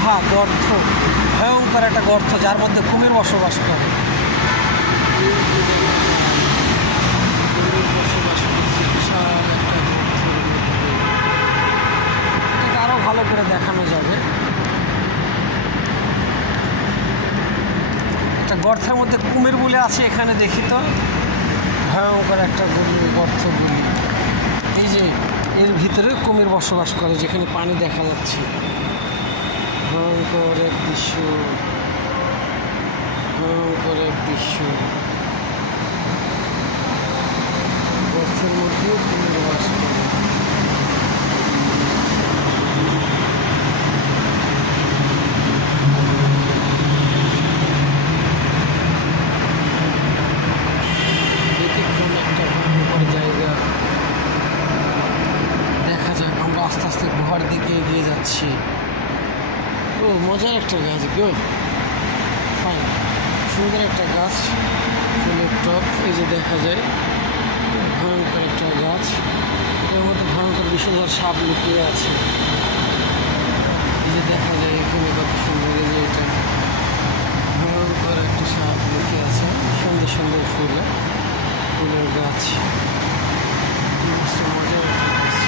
লোহা গর্ত, ভয়ঙ্কর একটা গর্ত যার মধ্যে কুমির বসবাস করে। এটাকে আরও ভালো করে দেখানো যাবে। একটা গর্তের মধ্যে কুমির বলে আছে এখানে, দেখি তো ভয়ঙ্কর একটা গর্তগুলি। এই যে এর ভিতরে কুমির বসবাস করে, যেখানে পানি দেখা যাচ্ছে। ভয়ঙ্কর এক দৃশ্য, ভয়ঙ্কর এক দৃশ্য। গর্তের মধ্যেও কুমির বাস করে। ব্যতিক্রম একটা ভয়ঙ্কর জায়গা। দেখা যাক, আমরা আস্তে আস্তে গুহার দিকে এগিয়ে যাচ্ছি। ও মজার একটা গাছ গো, ফাইন, সুন্দর একটা গাছ, ফুলের টপ। এই যে দেখা যায় ভয়ঙ্কর একটা গাছ, এর মধ্যে ভয়ঙ্কর বিষধর সাপ লুকিয়ে আছে। এই যে দেখা যায় এখানে কত সুন্দর, এই যে এটা ভয়ঙ্কর একটা সাপ লুকিয়ে আছে। সুন্দর সুন্দর ফুলের গাছ, মজার একটা গাছ।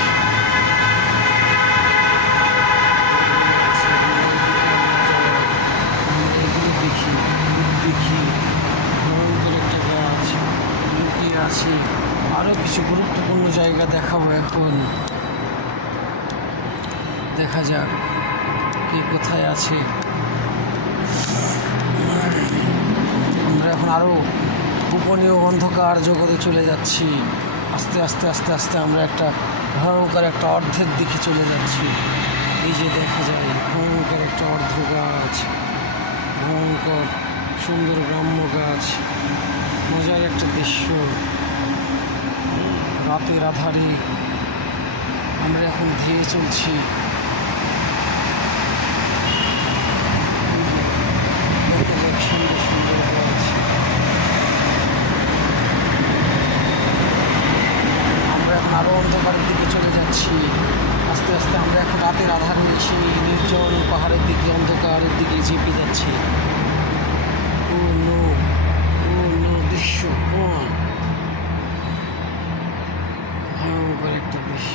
দেখি ভয়ঙ্কর একটা গাছ লুকিয়ে আছি। আরও কিছু গুরুত্বপূর্ণ জায়গা দেখাবো এখন। দেখা যাক কে কোথায় আছে। আমরা এখন আরও গোপনীয় অন্ধকার জগতে চলে যাচ্ছি। আস্তে আস্তে আস্তে আস্তে আমরা একটা ভয়ঙ্কর একটা অর্ধের দিকে চলে যাচ্ছি। এই যে দেখা যায় ভয়ঙ্কর একটা অর্ধ গাছ, ভয়ঙ্কর সুন্দর গ্রাম্য গাছ, মজার একটা দৃশ্য। রাতের আধারে আমরা এখন ধেয়ে চলছি। দেখা যাক সুন্দর সুন্দর গাছ। আমরা এখন আরও অন্ধকারের দিকে চলে যাচ্ছি। আস্তে আস্তে আমরা এখন রাতের আধারে সেই নির্জন পাহাড়ের দিকে, অন্ধকারের দিকে চেপে যাচ্ছি। ও নো, ও নো, দৃশ্য ভয়ঙ্কর একটা দৃশ্য।